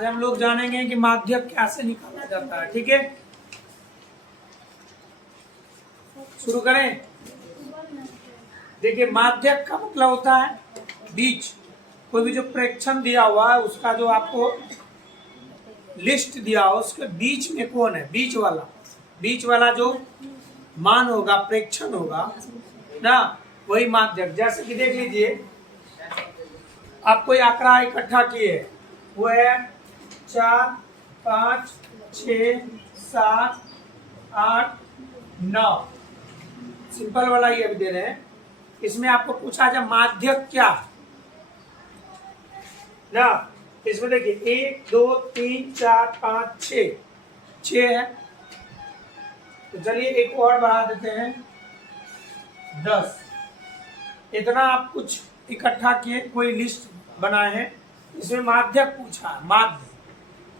आज हम लोग जानेंगे कि माध्यक कैसे निकाला जाता है। ठीक है, शुरू करें। देखिए, माध्यक का मतलब होता है बीच। कोई भी जो प्रेक्षण दिया हुआ है उसका जो आपको लिस्ट दिया हो उसके बीच में कौन है, बीच वाला जो मान होगा, प्रेक्षण होगा ना, वही माध्यक। जैसे कि देख लीजिए, आप कोई आंकड़ा इकट्ठा किए, वो है 4, 5, 6, 7, 8, 9। सिंपल वाला ही अभी दे रहे हैं। इसमें आपको पूछा जाए माध्यक क्या ना, इसमें देखिए 1, 2, 3, 4, 5, 6 है। तो चलिए एक और बढ़ा देते हैं 10। इतना आप कुछ इकट्ठा किए, कोई लिस्ट बनाए हैं, इसमें माध्यक पूछा है, माध्य।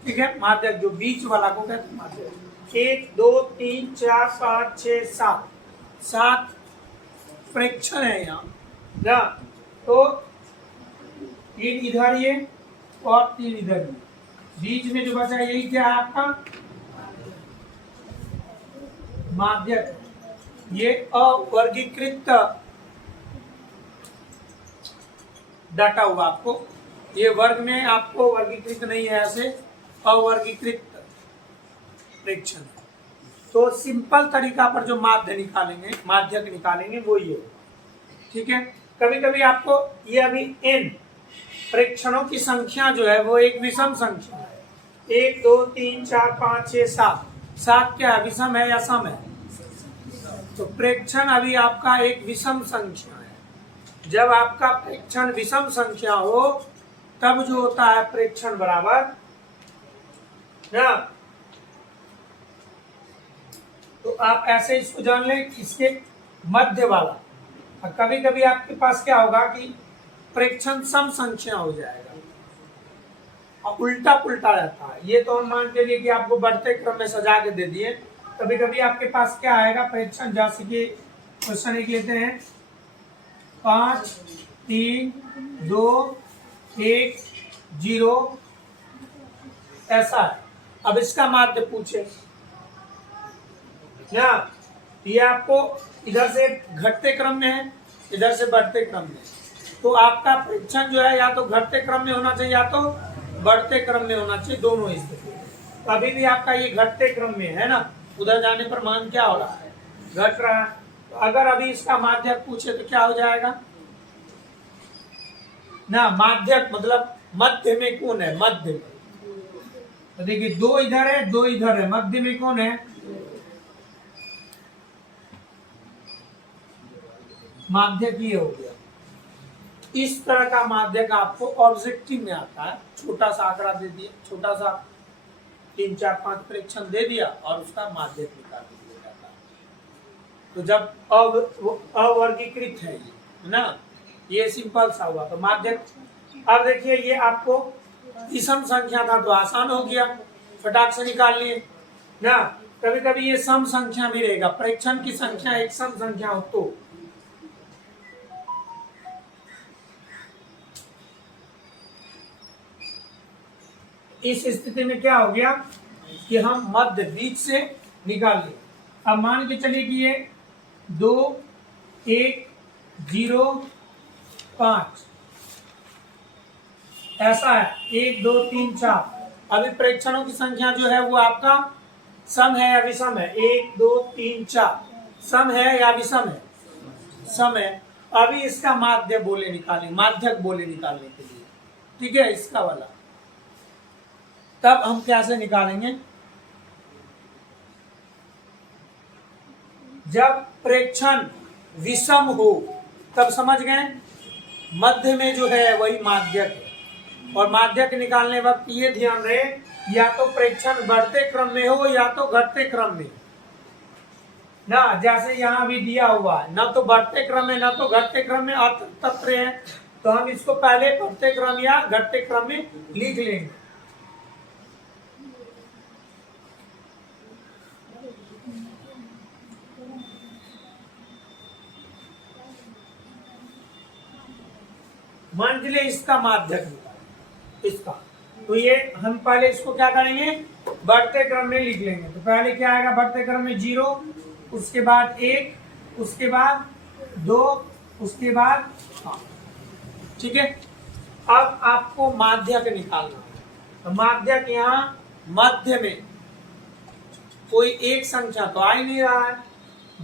ठीक है, माध्यक जो बीच वाला को कहते हैं माध्यक। 1, 2, 3, 4, 5, 6, 7 प्रेक्षण है यहाँ ना। तो 3 इधर ये और 3 इधर ये, बीच में जो बचा यही क्या है आपका माध्यक। ये अवर्गीकृत डाटा हुआ आपको, ये वर्ग में आपको वर्गीकृत नहीं है, ऐसे अवर्गीकृत प्रेक्षण। तो सिंपल तरीका पर जो माध्यक निकालेंगे वो ये। ठीक है, कभी कभी आपको ये अभी n प्रेक्षणों की संख्या जो है वो एक विषम संख्या है। 1, 2, 3, 4, 5, 6, 7 क्या है, विषम है या सम है? तो प्रेक्षण अभी आपका एक विषम संख्या है। जब आपका प्रेक्षण विषम संख्या हो तब जो होता है प्रेक्षण बराबर ना। तो आप ऐसे इसको जान लें, इसके मध्य वाला। और कभी कभी आपके पास क्या होगा कि प्रेक्षण सम संख्या हो जाएगा और उल्टा पुल्टा रहता है। ये तो हम मान के लिए कि आपको बढ़ते क्रम में सजा के दे दिए। कभी कभी आपके पास क्या आएगा प्रेक्षण, जैसे कि क्वेश्चन एक लेते हैं 5, 3, 2, 1, 0 ऐसा है। अब इसका माध्य पूछे ना, ये आपको इधर से घटते क्रम में है, इधर से बढ़ते क्रम में। तो आपका प्रेक्षण जो है या तो घटते क्रम में होना चाहिए या तो बढ़ते क्रम में होना चाहिए, दोनों स्थिति। तो अभी भी आपका ये घटते क्रम में है ना, उधर जाने पर मान क्या हो रहा है, घट रहा है। तो अगर अभी इसका माध्यक पूछे तो क्या हो जाएगा ना, माध्यक मतलब मध्य में कौन है, मध्य में। तो देखिए 2 इधर है, 2 इधर है, मध्य में कौन है, माध्यक ये हो गया। इस तरह का माध्यक आपको ऑब्जेक्टिव में आता है। छोटा सा आंकड़ा दे दिया, छोटा सा 3, 4, 5 प्रेक्षण दे दिया और उसका माध्यक निकाल दिया जाता है। तो जब अवर्गीकृत है ये ना, ये सिंपल सा हुआ तो माध्यक। अब देखिए ये आपको विषम संख्या था तो आसान हो गया, फटाक से निकाल लिए ना। कभी कभी ये सम संख्या भी रहेगा, प्रेक्षण की संख्या एक सम संख्या हो तो इस स्थिति में क्या हो गया कि हम मध्य बीच से निकाल लिए। अब मान के चलिए कि ये 2, 1, 0, 5 ऐसा है, 1, 2, 3, 4। अभी प्रेक्षणों की संख्या जो है वो आपका सम है या विषम है, 1, 2, 3, 4 सम है या विषम है, सम है। अभी इसका माध्यक बोले निकालने के लिए, ठीक है, इसका वाला। तब हम कैसे निकालेंगे, जब प्रेक्षण विषम हो तब समझ गए, मध्य में जो है वही माध्यक है। और माध्यक निकालने वक्त ये ध्यान रहे, या तो प्रेक्षण बढ़ते क्रम में हो या तो घटते क्रम में ना। जैसे यहाँ भी दिया हुआ है, ना तो बढ़ते क्रम में ना तो घटते क्रम में तत्र है, तो हम इसको पहले बढ़ते क्रम या घटते क्रम में लिख लेंगे। मान लीजिए इसका माध्यक निकाल, इसका तो ये हम पहले इसको क्या करेंगे, बढ़ते क्रम में लिख लेंगे। तो पहले क्या आएगा बढ़ते क्रम में 0, उसके बाद 1, उसके बाद 2, उसके बाद 5। ठीक है, अब आपको माध्यक निकालना है। तो माध्यक यहाँ मध्य में कोई एक संख्या तो आ ही नहीं रहा है,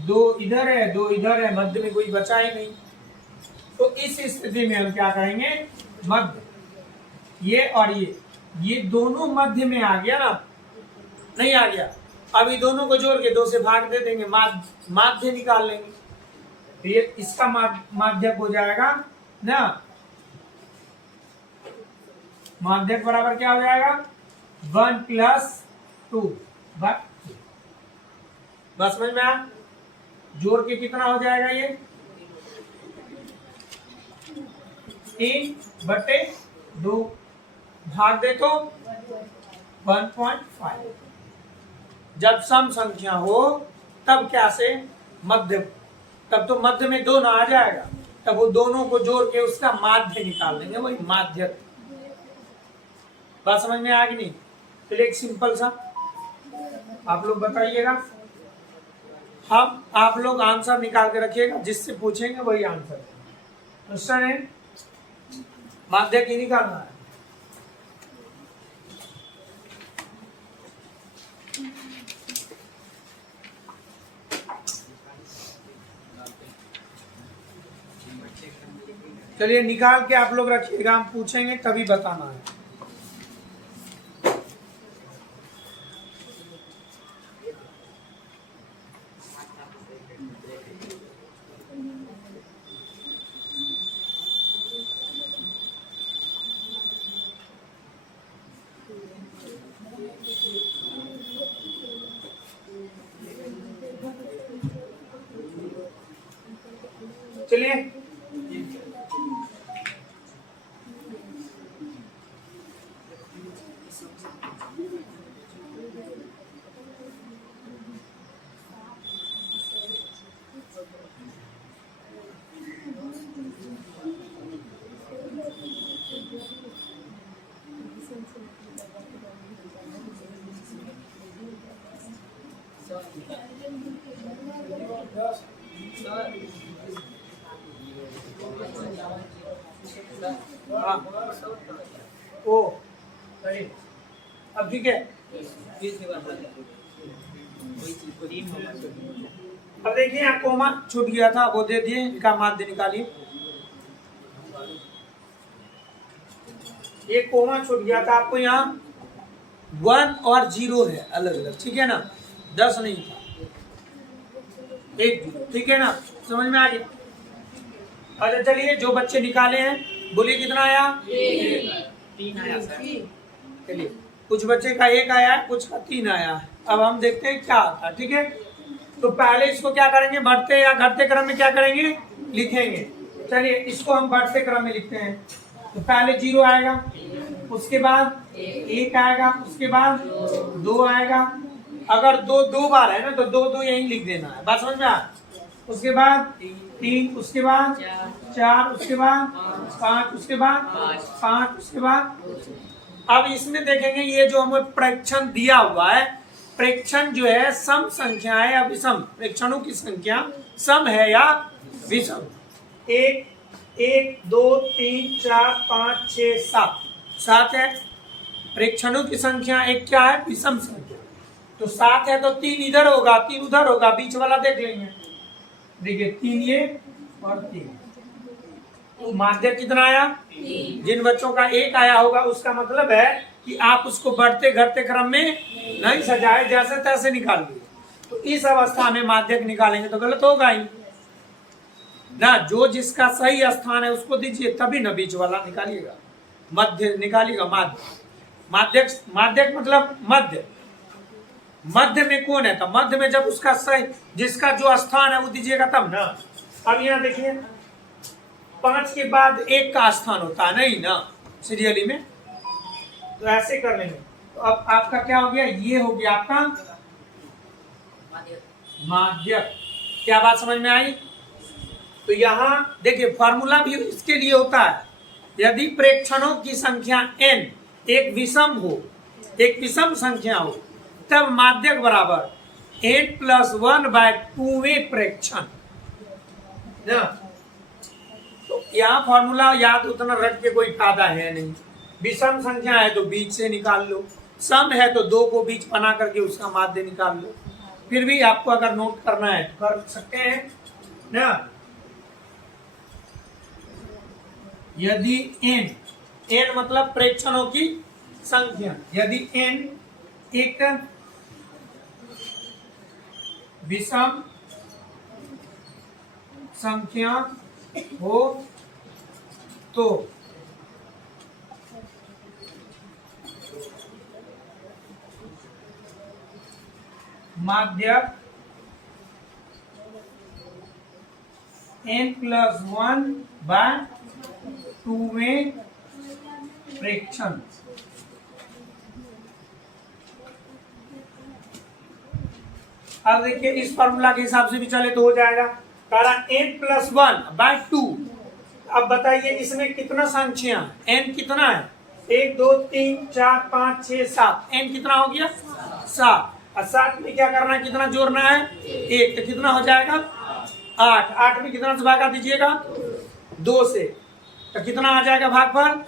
2 इधर है 2 इधर है, मध्य में कोई बचा ही नहीं। तो इस स्थिति में हम क्या करेंगे, मध्य ये और ये दोनों मध्य में आ गया ना, नहीं आ गया, अभी दोनों को जोड़ के 2 से भाग दे देंगे, माध्य निकाल लेंगे। तो ये इसका माध्यक हो जाएगा ना, माध्यक बराबर क्या हो जाएगा 1 + 2 बस समझ में आया। जोड़ के कितना हो जाएगा ये 3/2, भाग दे तो 1.5। जब सम संख्या हो तब क्या से मध्य, तब तो मध्य में 2 ना आ जाएगा, तब वो दोनों को जोड़ के उसका माध्य निकाल देंगे, वही माध्यक। बात समझ में आ गई नहीं? चलिए एक सिंपल सा आप लोग बताइएगा, हम आप लोग आंसर निकाल के रखिएगा, जिससे पूछेंगे वही आंसर। क्वेश्चन है माध्यक ही निकालना है। चलिए निकाल के आप लोग रखिएगा, हम पूछेंगे तभी बताना है। चलिए ओ सही, अब ठीक है। अब देखिए यहाँ कोमा छूट गया था, वो दे दिए, इनका माध्य निकालिए। ये कोमा छूट गया था आपको, यहाँ 1 और 0 है अलग अलग, ठीक है ना, 10 नहीं था, 1 ठीक है ना, समझ में आ गया। अच्छा चलिए जो बच्चे निकाले हैं बोलिए कितना आया, 3 आया सर। चलिए कुछ बच्चे का 1 आया है, कुछ का 3 आया है। अब हम देखते हैं क्या आता है, ठीक है। तो पहले इसको क्या करेंगे, बढ़ते या घटते क्रम में क्या करेंगे, लिखेंगे। चलिए इसको हम बढ़ते क्रम में लिखते हैं। तो पहले 0 आएगा, उसके बाद 1 आएगा, उसके बाद 2 आएगा। अगर 2 बार है ना तो 2 यहीं लिख देना है, बात समझ में आ। उसके बाद 3, उसके बाद 4, उसके बाद 5, उसके बाद 5, उसके बाद। अब इसमें देखेंगे ये जो हमें प्रेक्षण दिया हुआ है, प्रेक्षण जो है सम संख्या है या विषम, प्रेक्षणों की संख्या सम है या विषम। 1 2 3 4 5 6 7 है। प्रेक्षणों की संख्या एक क्या है, विषम संख्या। तो 7 है तो 3 इधर होगा 3 उधर होगा, बीच वाला देख लेंगे। देखिए 3 ये और 3, तो माध्य कितना आया, जिन बच्चों का 1 आया होगा उसका मतलब है कि आप उसको बढ़ते घटते क्रम में नहीं सजाए, जैसे तैसे निकाल दिए। तो इस अवस्था में माध्यक निकालेंगे तो गलत होगा ही ना, जो जिसका सही स्थान है उसको दीजिए, तभी ना बीच वाला निकालिएगा, मध्य निकालिएगा। माध्यक माध्यक मतलब मध्य, मध्य में कौन है, तो मध्य में जब उसका सही जिसका जो स्थान है वो दीजिएगा तब ना। अब यहाँ देखिए 5 के बाद 1 का स्थान होता है नहीं ना सीरियली में, तो ऐसे कर लेंगे। तो अब आपका क्या हो गया, ये हो गया आपका माध्यक। क्या बात समझ में आई। तो यहाँ देखिए फॉर्मूला भी इसके लिए होता है, यदि प्रेक्षणों की संख्या n एक विषम हो, एक विषम संख्या हो, तब माध्यक बराबर n+1/2वें प्रेक्षण। तो यहाँ फॉर्मूला याद उतना रट के कोई फायदा है नहीं। विषम संख्या है तो बीच से निकाल लो, सम है तो दो को बीच बना करके उसका माध्य निकाल लो। फिर भी आपको अगर नोट करना है तो कर सकते हैं ना। यदि n मतलब प्रेक्षणों की संख्या, यदि n एक विषम संख्या हो तो माध्यक n+1/2वें प्रेक्षण। अब देखिए इस फॉर्मूला के हिसाब से भी चले तो हो जाएगा, कारण n+1/2। अब बताइए इसमें कितना संख्या, n कितना है, 1 2 3 4 5 6 7, n कितना हो गया 7। और 7 में क्या करना है, कितना जोड़ना है 1, तो कितना हो जाएगा 8। 8 में कितना से भागा दीजिएगा 2 से, तो कितना आ जाएगा भागफल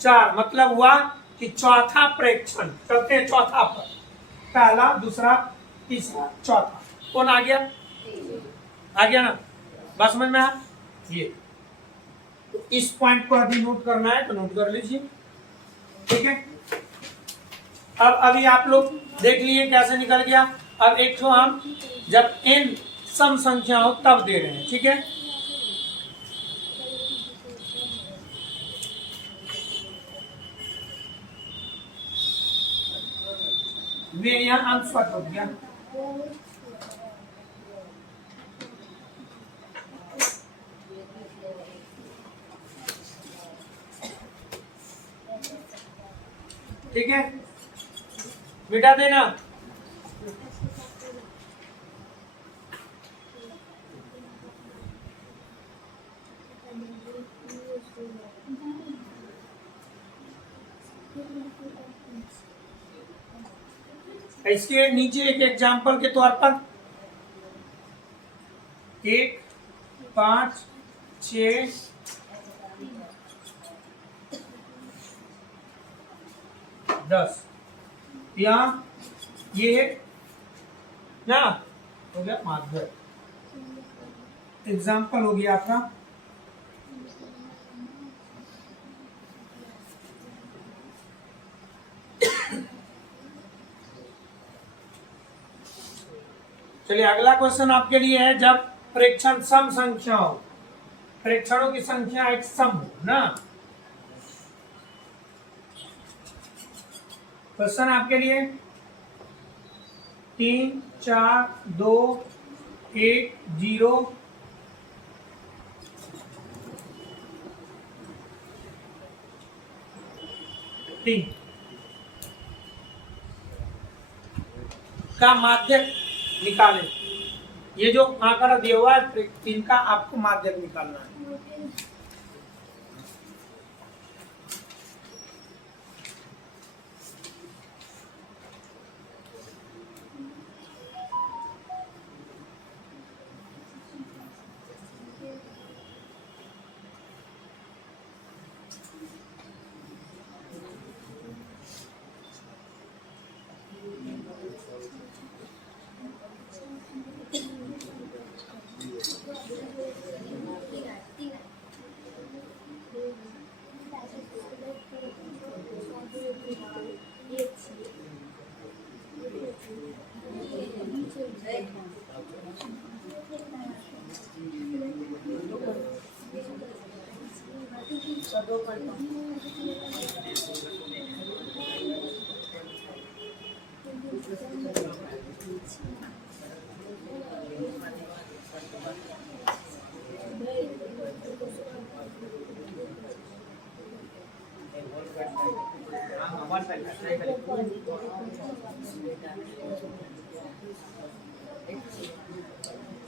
4। मतलब हुआ कि चौथा प्रेक्षण करते हैं, चौथा पर, पहला दूसरा तीसरा चौथा कौन आ गया, आ गया ना, बात समझ में आ ये। तो इस पॉइंट को अभी नोट करना है तो नोट कर लीजिए, ठीक है। अब अभी आप लोग देख लिए कैसे निकल गया। अब एक तो हम जब n सम संख्या हो तब दे रहे हैं, ठीक है। वे यहाँ अंशवत हो गया, ठीक है, मिटा देना। इसके नीचे एक एग्जाम्पल के तौर पर 1 5 6 10 यहाँ ये ना हो गया माध्यक, एग्जाम्पल हो गया आपका। चलिए अगला क्वेश्चन आपके लिए है, जब प्रेक्षण सम संख्या हो, प्रेक्षणों की संख्या एक सम हो ना। क्वेश्चन आपके लिए 3 4 2 1 0 3 का माध्यक निकालें। ये जो आंकड़ा दिया हुआ है 3 का आपको माध्यक निकालना है।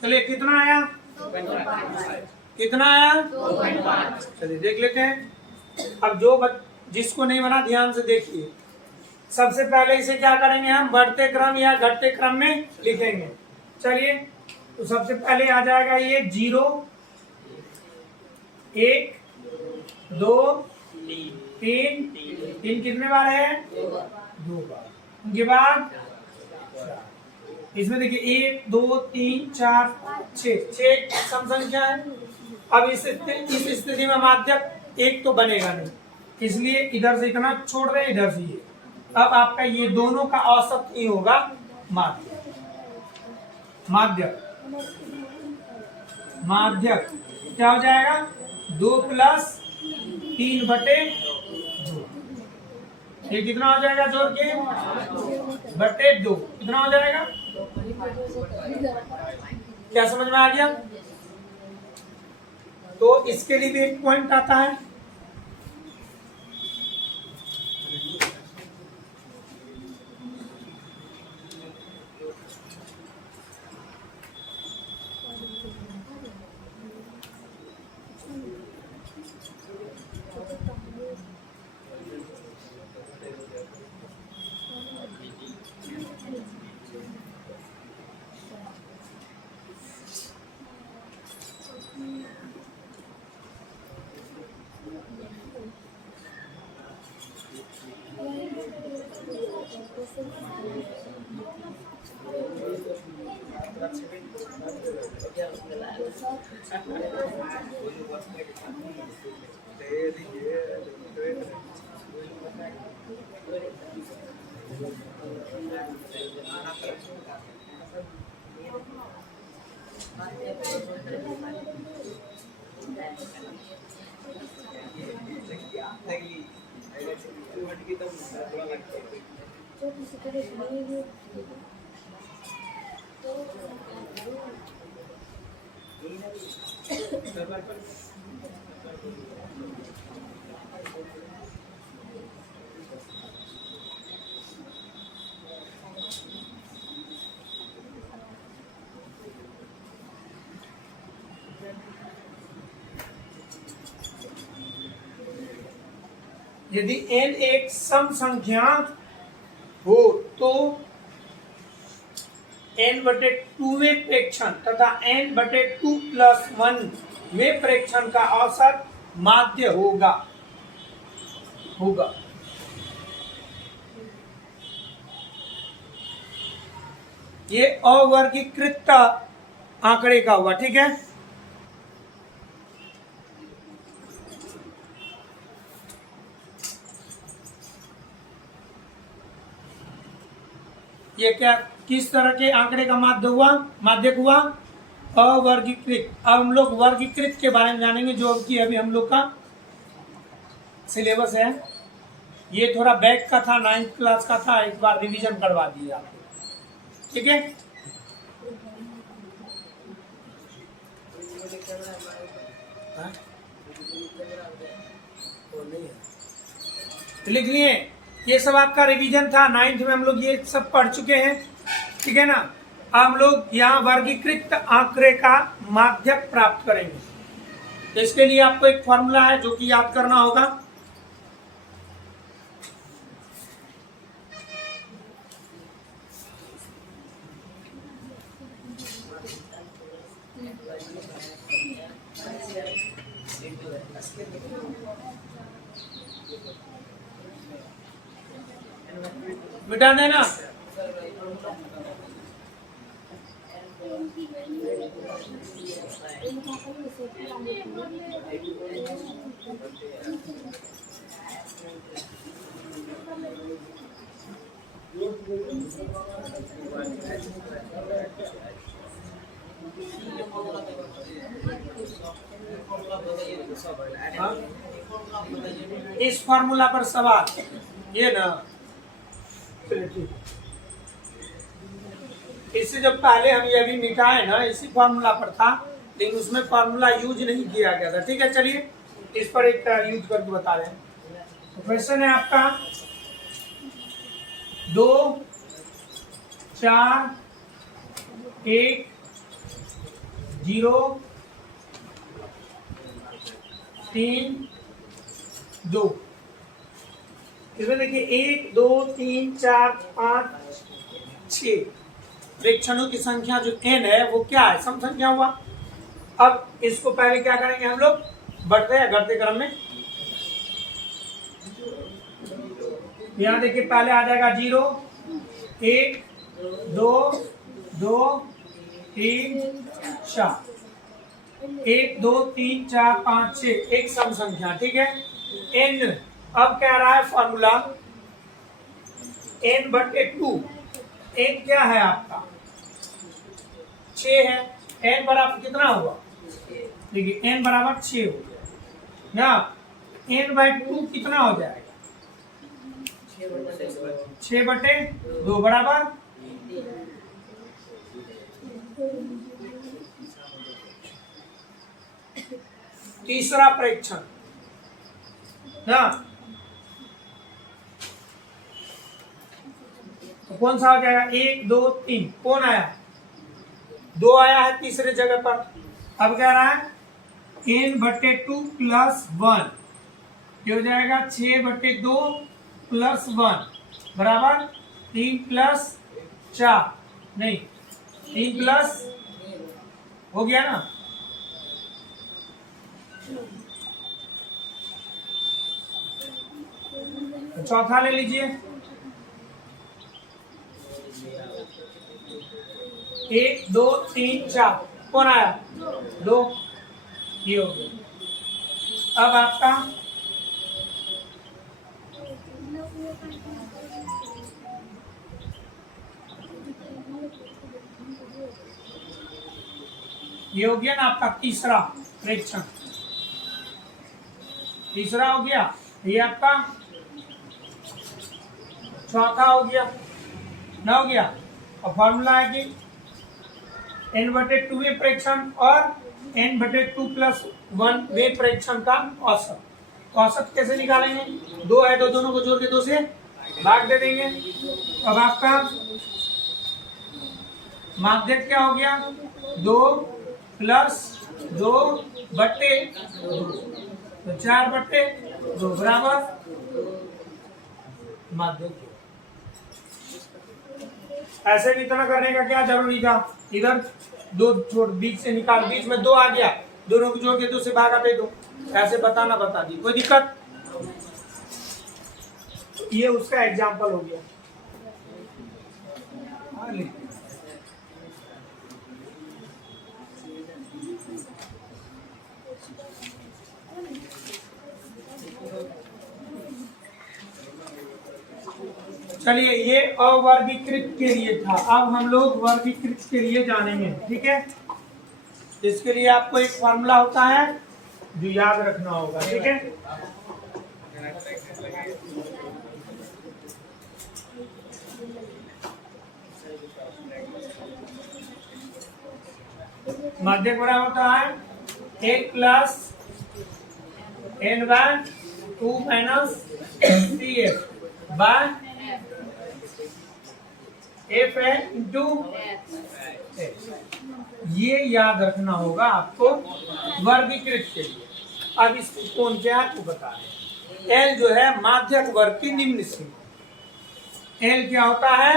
चलिए कितना आया, कितना आया 2.5। चलिए देख लेते हैं। अब जो जिसको नहीं बना ध्यान से देखिए। सबसे पहले इसे क्या करेंगे, हम बढ़ते क्रम या घटते क्रम में लिखेंगे। चलिए, तो सबसे पहले आ जाएगा ये 0 1 2 3 3 कितने बार है, 2 बार। उनके बाद इसमें देखिए 1 2 3 4 6 सम संख्या है। अब इस स्थिति में माध्यक एक तो बनेगा नहीं, इसलिए इधर से इतना छोड़ रहे, इधर से ये। अब आपका ये दोनों का औसत ही होगा माध्यक। माध्यक क्या हो जाएगा, 2 + 3/2। ये कितना हो जाएगा, जोड़ के बटे 2 कितना हो जाएगा। क्या समझ में आ गया। तो इसके लिए भी एक पॉइंट आता है। यदि n एक सम संख्याक हो तो n/2 में प्रेक्षण तथा n/2 + 1 में प्रेक्षण का औसत माध्य होगा। ये अवर्गीकृत आंकड़े का हुआ, ठीक है। ये क्या, किस तरह के आंकड़े का माध्यक हुआ, अवर्गीकृत। अब हम लोग वर्गीकृत के बारे में जानेंगे, जो कि अभी हम लोग का सिलेबस है। ये थोड़ा बैक का था, 9th क्लास का था, एक बार रिवीजन करवा दिया आपको, ठीक है। लिख लिए, ये सब आपका रिवीजन था। 9th में हम लोग ये सब पढ़ चुके हैं, ठीक है ना। अब हम लोग यहाँ वर्गीकृत आंकड़े का माध्यक प्राप्त करेंगे। तो इसके लिए आपको एक फॉर्मूला है जो कि याद करना होगा। मिटा देना। इस फॉर्मूला पर सवाल, ये ना, इससे जब पहले हम ये भी मिटाए ना, इसी फॉर्मूला पर था, लेकिन उसमें फॉर्मूला यूज नहीं किया गया था, ठीक है। चलिए इस पर एक यूज करके बता रहे हैं। तो क्वेश्चन है आपका 2 4 1 0 3 2। इसमें देखिए 1 2 3 4 5 6 प्रेक्षणों की संख्या जो n है वो क्या है, सम संख्या हुआ। अब इसको पहले क्या करेंगे हम लोग, बढ़ते या घटते क्रम में। यहाँ देखिए पहले आ जाएगा 0 1 2 2 3 4 1 2 3 4 5 6 एक सम संख्या, ठीक है। n अब कह रहा है फॉर्मूला n/2। n क्या है आपका 6 है, n बराबर कितना हुआ, देखिए n बराबर 6 हो गया ना। n/2 कितना हो जाएगा 6/2 बराबर तीसरा प्रेक्षण ना, तो कौन सा हो जाएगा 1 2 3, कौन आया 2 आया है तीसरे जगह पर। अब कह रहा है n/2 + 1, ये हो जाएगा 6/2 + 1 बराबर 3 + 4, नहीं 3 प्लस हो गया ना। तो चौथा ले लीजिए 1 2 3 4, कौन आया 2, ये हो गया। अब आपका ये हो गया ना आपका तीसरा प्रेक्षण, तीसरा हो गया, ये आपका चौथा हो गया ना, हो गया। और फॉर्मूला है कि n/2 वे प्रेक्षण और n/2 + 1 वे प्रेक्षण का औसत। औसत कैसे निकालेंगे, 2 है तो दोनों को जोड़ के 2 से भाग दे देंगे। अब आपका माध्यक क्या हो गया 2 + 2 बट्टे 2, तो 4/2 बराबर माध्यक। ऐसे भी इतना करने का क्या जरूरी था, इधर 2 छोड़ बीच से निकाल, बीच में 2 आ गया, दोनों को जोड़ के 2 से भागा दे दो, ऐसे बताना बता दी, कोई दिक्कत। ये उसका एग्जाम्पल हो गया। चलिए ये अवर्गीकृत के लिए था, अब हम लोग वर्गीकृत के लिए जानेंगे, ठीक है। इसके लिए आपको एक फॉर्मूला होता है जो याद रखना होगा, ठीक है। माध्यक बराबर होता है 1 + n/2 - CF f है इंटू, ये याद रखना होगा आपको वर्गीकृत के लिए। अब इस कौन क्या आपको बता रहे हैं, L जो है माध्यक वर्ग की निम्न सीमा। L क्या होता है,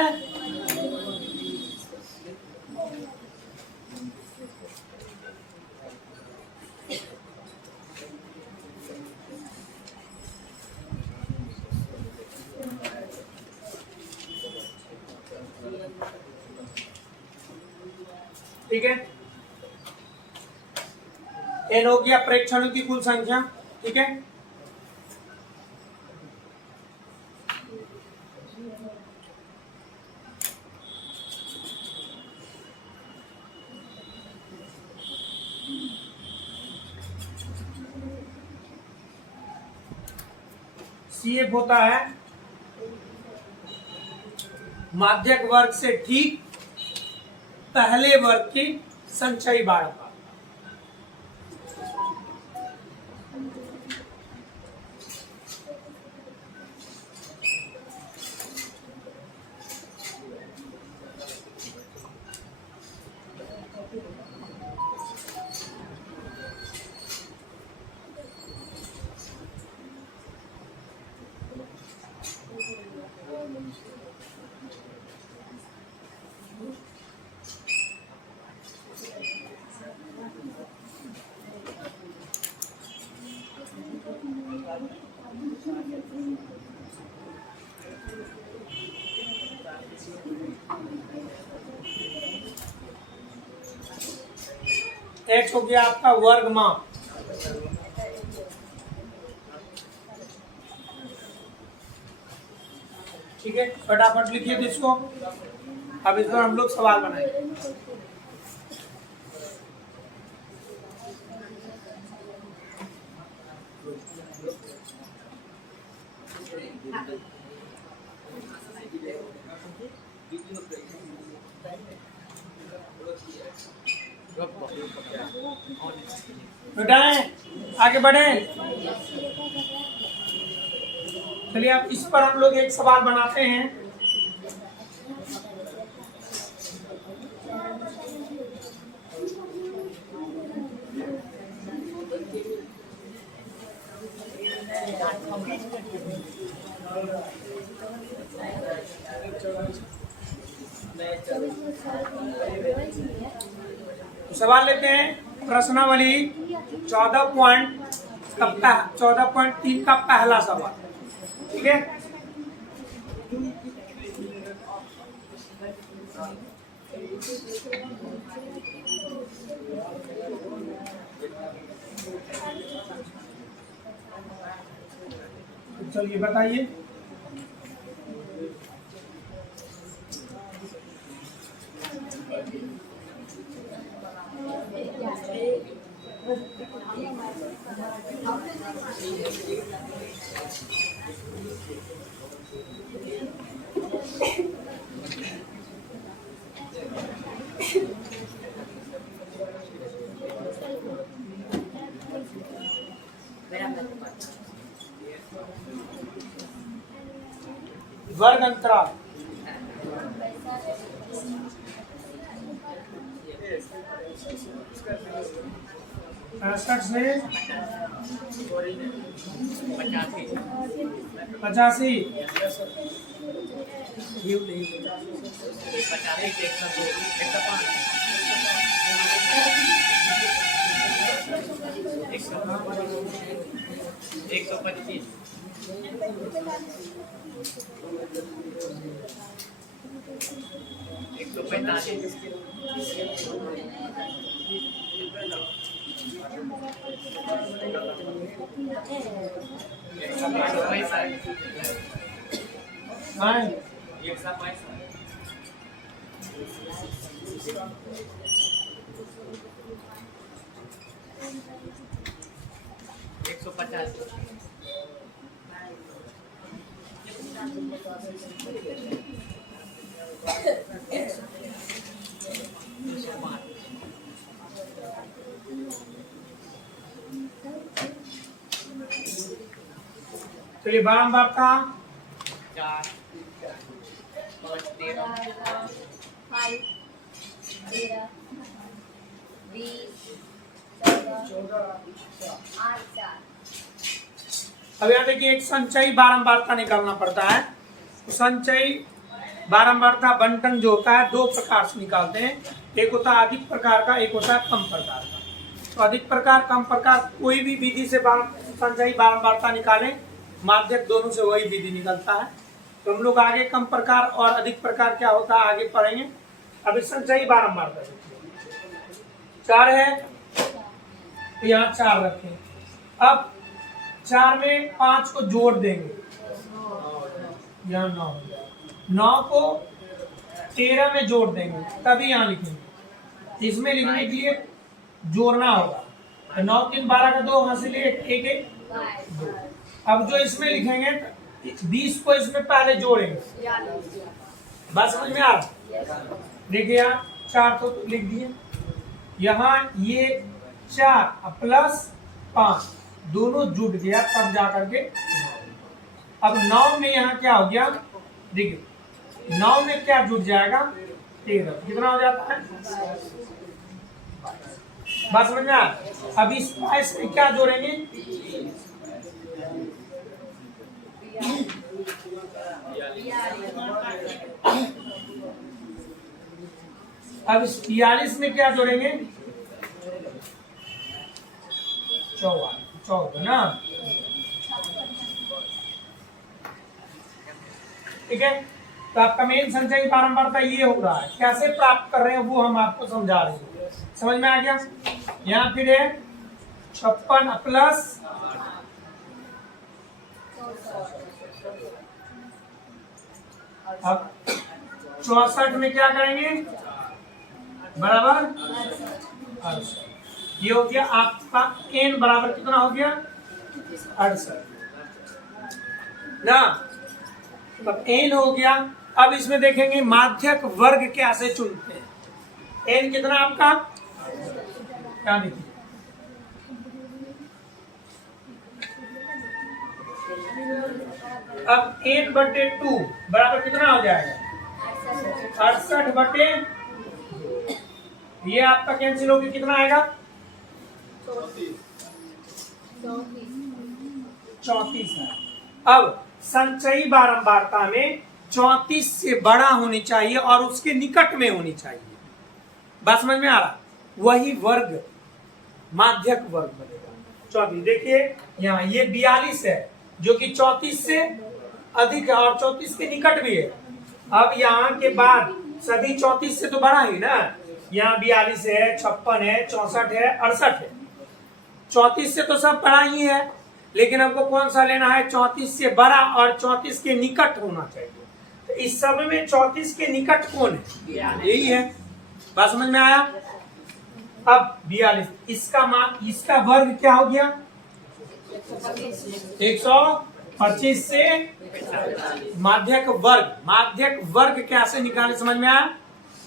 ठीक है। n हो गया प्रेक्षणों की कुल संख्या, ठीक है। CF होता है माध्यक वर्ग से ठीक पहले वर्ग की संचयी बारह। h हो गया आपका वर्ग माप। ठीक है, फटाफट लिखिए इसको। अब इस पर हम लोग सवाल बनाएंगे। मिटाएं, आगे बढ़े। चलिए अब इस पर हम लोग एक सवाल बनाते हैं। सवाल लेते हैं प्रश्नावली 14.3 का पहला सवाल। ठीक है, चलिए बताइए। वर्ग अंतराल 65 से 85। चलिए बारंबार था 4 5 13 5 13 20 14 8 4। अब यहाँ देखिए एक संचयी बारंबारता निकालना पड़ता है। तो संचयी बारंबारता बंटन जो होता है दो प्रकार से निकालते हैं। एक होता है अधिक प्रकार का, एक होता है कम प्रकार का। तो अधिक प्रकार कम प्रकार कोई भी विधि से संचयी बारंबारता निकालें, माध्यक दोनों से वही विधि निकलता है। तो हम लोग आगे कम प्रकार और अधिक प्रकार क्या होता है आगे पढ़ेंगे। अभी संचयी बारंबारता 4 है तो यहाँ 4 रखें। अब 4 में 5 को जोड़ देंगे, यहाँ 9 हो जाएगा। 9 को 13 में जोड़ देंगे तभी यहाँ लिखेंगे। इसमें लिखने के लिए जोड़ना होगा। 9 3 12 का 2 हासिल 1 2। अब जो इसमें लिखेंगे 20 को इसमें पहले जोड़ेंगे। बात समझ में आ रहा? देखिए यहाँ 4 तो लिख दिए, यहाँ ये 4 प्लस 5 दोनों जुट गया तब जा करके। अब 9 में यहाँ क्या हो गया, देखिए 9 में क्या जुट जाएगा 13, कितना हो जाता है? बात समझ में आ? अब इस 22 में क्या जोड़ेंगे, अब इस 42 में क्या जोड़ेंगे 14 ना। ठीक है, तो आपका मेन संचयी बारंबारता ये हो रहा है। कैसे प्राप्त कर रहे हैं वो हम आपको समझा रहे हैं। समझ में आ गया? यहाँ फिर है 56 प्लस 64 में क्या करेंगे बराबर 68। ये हो गया आपका n बराबर कितना हो गया 68 ना। अब n हो गया। अब इसमें देखेंगे माध्यक वर्ग कैसे चुनते हैं। n कितना आपका क्या देखिए अब 1/2 बराबर कितना हो जाएगा 68/, ये आपका कैंसिल होकर कितना आएगा 34 है। अब संचयी बारंबारता में 34 से बड़ा होनी चाहिए और उसके निकट में होनी चाहिए। बात समझ में आ रहा। वही वर्ग माध्यक वर्ग बनेगा 34। देखिए यहाँ ये 42 है जो कि 34 से अधिक है और 34 के निकट भी है। अब यहाँ के बाद सभी 34 से तो बड़ा ही ना। यहाँ 42 है 56 है 64 है 68 है। 34 से तो सब बड़ा ही है, लेकिन हमको कौन सा लेना है 34 से बड़ा और 34 के निकट होना चाहिए। तो इस सब में 34 के निकट कौन है यही है। बात समझ में आया। अब 42 इसका वर्ग क्या हो गया 125 से माध्यक वर्ग कैसे निकाले समझ में आया।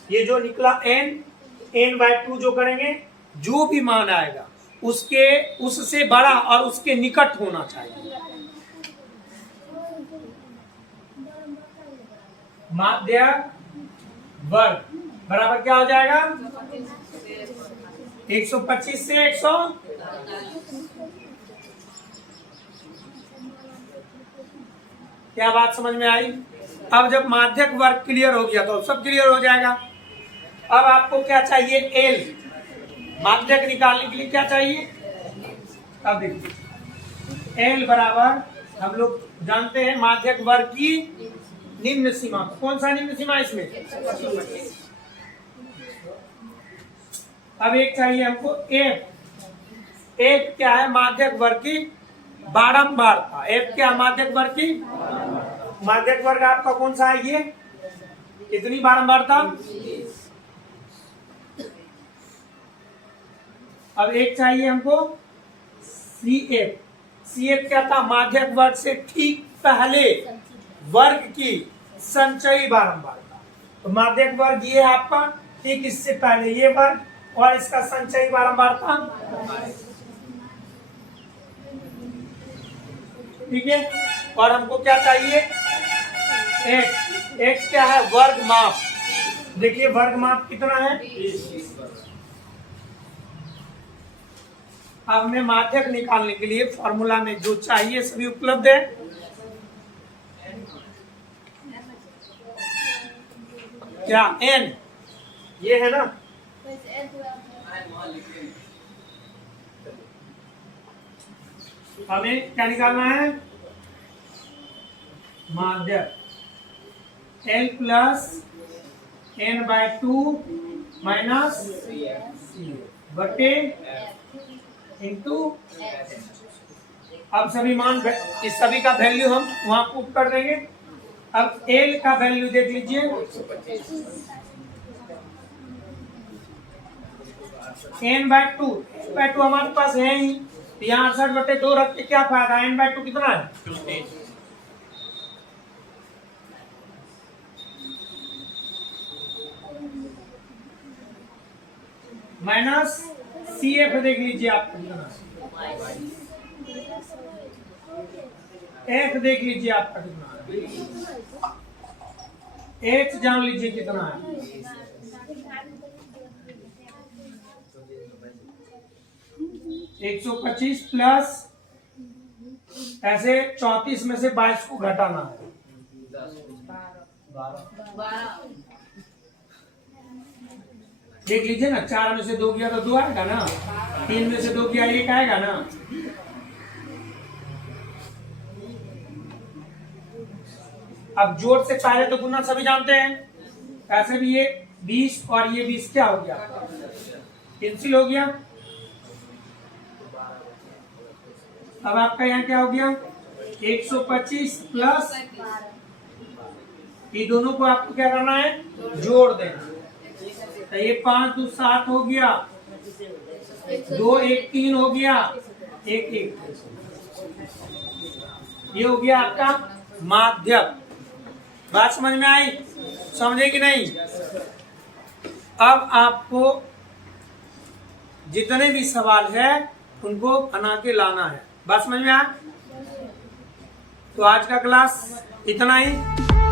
ये जो निकला n/2 जो करेंगे जो भी मान आएगा उससे बड़ा और उसके निकट होना चाहिए। माध्यक वर्ग बराबर क्या हो जाएगा 125 से 100 क्या बात समझ में आई। अब जब माध्यक वर्ग क्लियर हो गया तो सब क्लियर हो जाएगा। अब आपको क्या चाहिए एल, माध्यक निकालने के लिए क्या चाहिए। अब देखिए एल बराबर हम लोग जानते हैं माध्यक वर्ग की निम्न सीमा। कौन सा निम्न सीमा इसमें अब एक चाहिए हमको एफ क्या है माध्यक वर्ग की बारंबारता। एफ क्या माध्यक वर्ग की माध्यक वर्ग आपका कौन सा है ये कितनी बारंबारता। अब एक चाहिए हमको सी एफ क्या था माध्यक वर्ग से ठीक पहले वर्ग की संचयी बारंबारता। तो माध्यक वर्ग ये है आपका ठीक इससे पहले ये वर्ग और इसका संचयी बारंबारता ठीक है। और हमको क्या चाहिए एक्स क्या है वर्ग माप। देखिए वर्ग माप कितना है। अब हमें माध्यक निकालने के लिए फॉर्मूला में जो चाहिए सभी उपलब्ध है। क्या n ये है ना। हमें क्या निकालना है माध्यक L प्लस n/2 माइनस बटे इंटू। अब सभी मान इस सभी का वैल्यू हम वहां पुट कर देंगे। अब L का वैल्यू देख लीजिए n/2 हमारे पास है ही। यहाँ 68/2 रख के क्या फायदा। n/2 कितना है माइनस CF देख लीजिए आप F देख लीजिए आपका कितना है। H जान लीजिए कितना है। एक 125 प्लस ऐसे 34 में से 22 को घटाना है 12। देख लीजिए ना 4 में से 2 गया तो 2 आएगा ना। 3 में से 2 गया 1 आएगा ना। अब जोड़ से पहले तो गुना सभी जानते हैं। ऐसे भी ये 20 और ये 20 क्या हो गया कैंसिल हो गया। अब आपका यहाँ क्या हो गया 125 प्लस, 12 ये दोनों को आपको क्या करना है, जोड़ देना। तो ये 5 2 7 हो गया, 2 1 3 हो गया, 1 1, ये हो गया आपका माध्यक। बात समझ में आई? समझे कि नहीं? अब आपको जितने भी सवाल है उनको बना के लाना है। बात समझ में आया? तो आज का क्लास इतना ही।